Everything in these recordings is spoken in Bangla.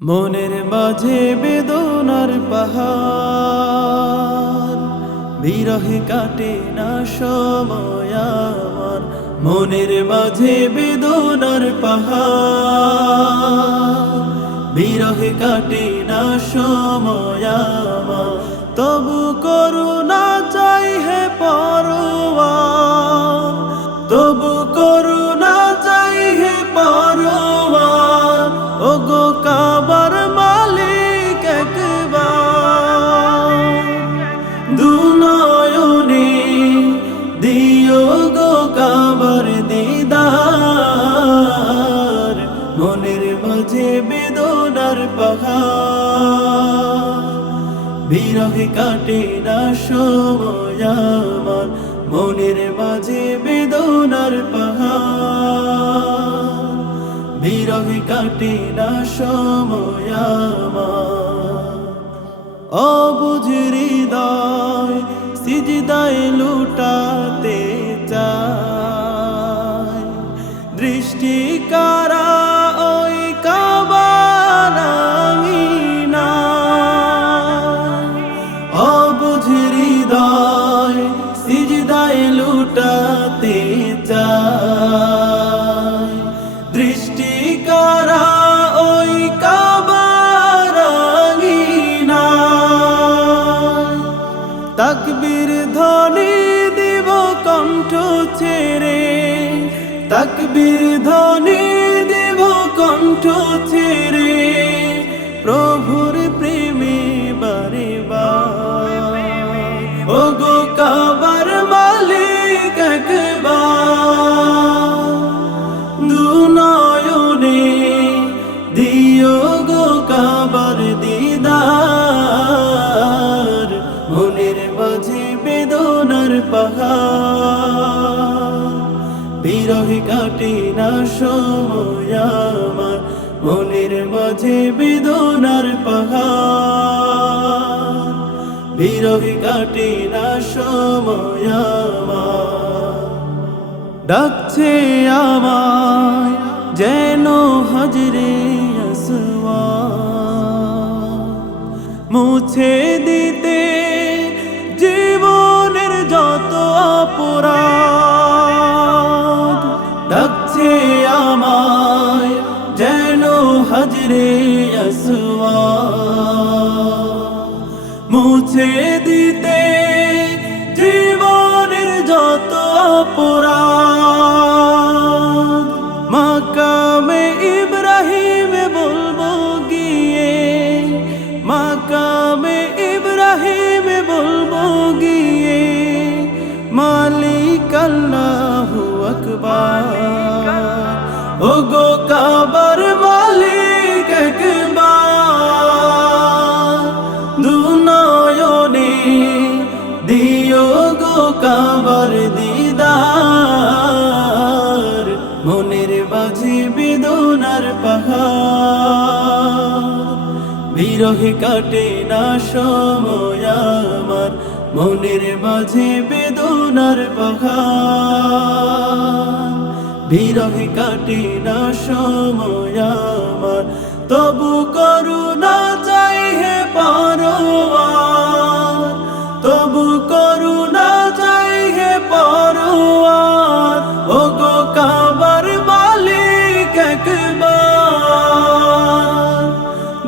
মনের মাঝে বেদনার পাহাড়, বিরহে কাটে না সময় আমার। মনের মাঝে বেদনার পাহাড়, বিরহে কাটে না সময় আমার। তবু করুণা চাই হে পরওয়ার, তবু করুণা চাই হে পরওয়ার। ওগো কাবার মালিক একবার দুনয়নে দিও গো কাবার দিদার। মনের মাঝে বেদনার পাহাড়, বিরহে কাটে না সময় আমার। মনের মাঝে বেদনার পাহাড়, বিরহে কাটে না সময় আমার। অবুঝ হৃদয় সিজদায় লুটাতে চায়, দৃষ্টি কারা ওই কাবার আঙিনায়। অবুঝ হৃদয় সিজদায় লুটাতে চায়, দৃষ্টি কারা ওই কাবার আঙিনায়। তাকবীর ধ্বনি দিব কণ্ঠ ছেড়ে, তাকবীর ধ্বনি দিব কণ্ঠ ছেড়ে, প্রভুর প্রেমে বারে বার। ওগো কাবার মালিক একবার দুনয়নে দিও গো কাবার দিদার। মনের মাঝে বেদনার পাহাড়, বিরহে কাটে না সময় আমার। মনের মাঝে বেদনার পাহাড়, বিরহে কাটে না সময় আমার। ডাকছে আমায় যেন হাজরে আসওয়াদ, মুছে দিতে জীবনের যত অপরাধ। ডাকছে আমায় যেন হাজরে আসওয়াদ, মুছে দিতে জীবনের যত অপরাধ। মাকামে ইব্রাহিমে বলবো গিয়ে, মাকামে ইব্রাহিমে বলবো গিয়ে, মালিক আল্লাহু আকবার। ওগো কাবার মালিক একবার দুনয়নে দিও গো কাবার দিদার। মনের মাঝে বেদনার পাহাড়, বিরহে কাটে না সময় আমার। মনের মাঝে বেদনার পাহাড়, বিরহে কাটে না সময় আমার। তবু করুণা চাই হে পরওয়ার, তবু করুণা চাই হে পরওয়ার। ওগো কাবার মালিক একবার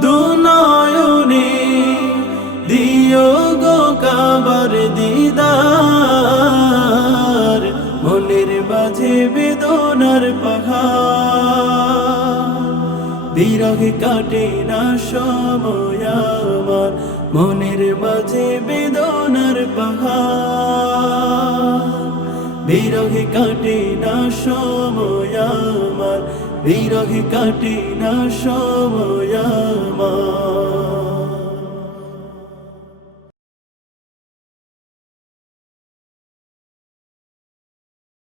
দুনয়নে দিও গো কাবার দিদার। মনের মাঝে বেদনার পাহাড়, বিরহে কাটে না সময় আমার। মনের মাঝে বেদনার পাহাড়, বিরহে কাটে না সময় আমার। বিরহে কাটে না সময় আমার।